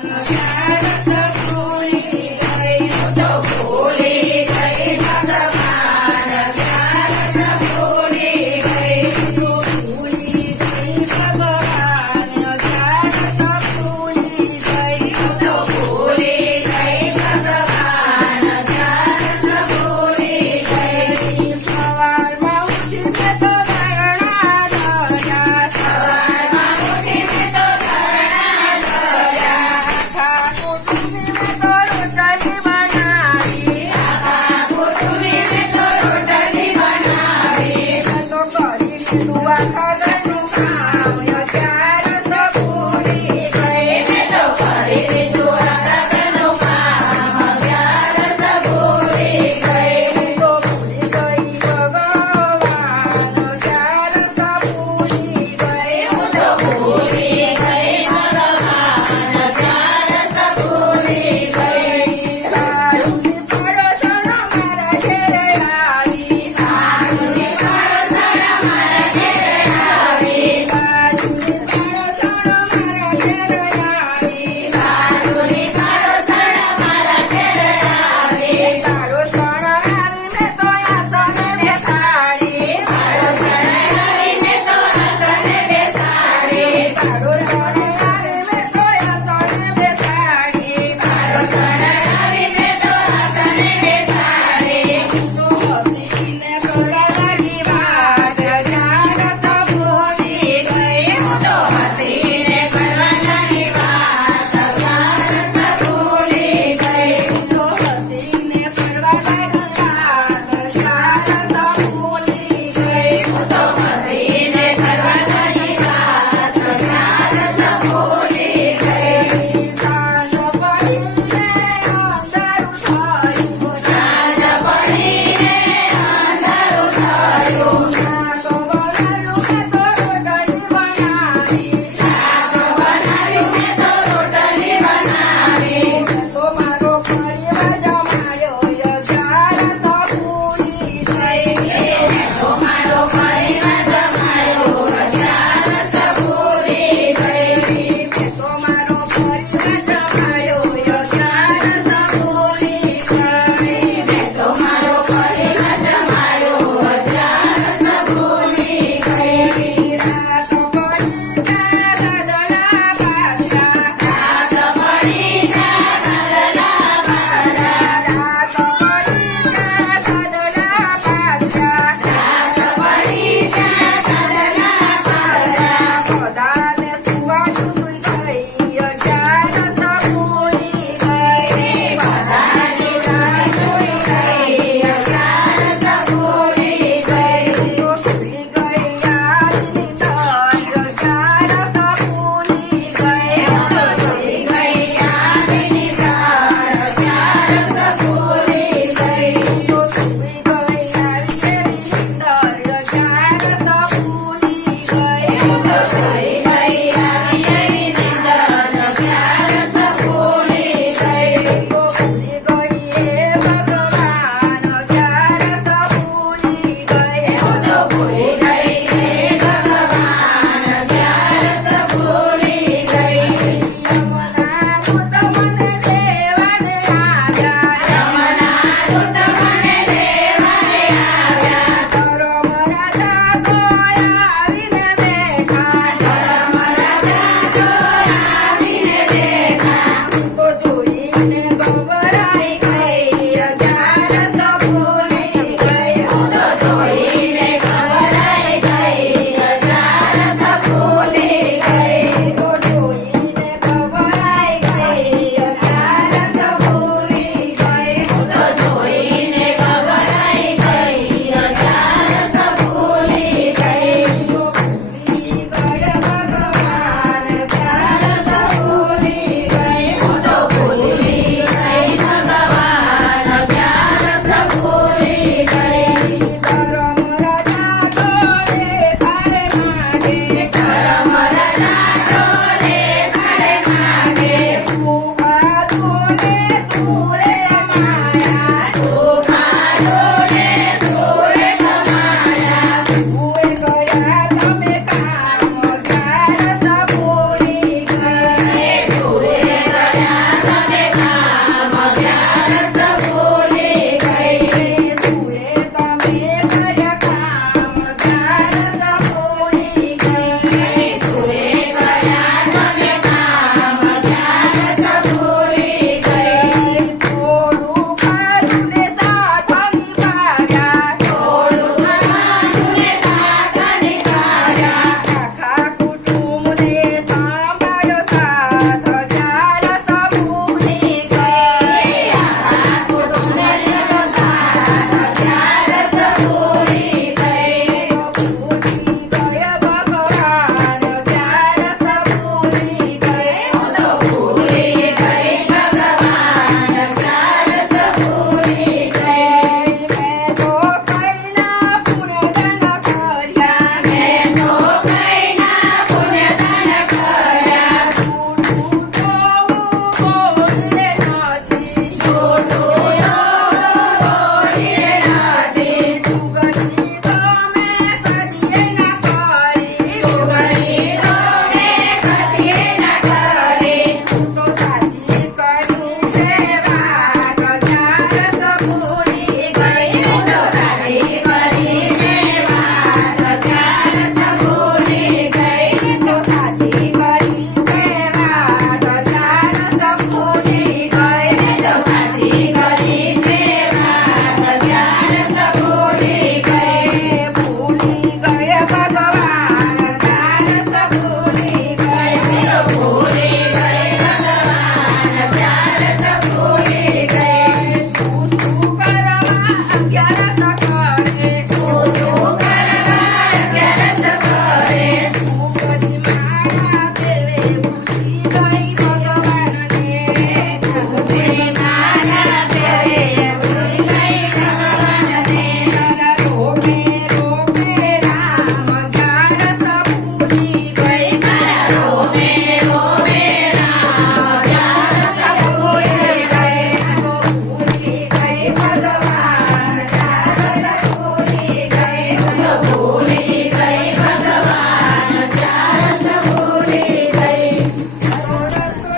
i got it Mara Mara Nato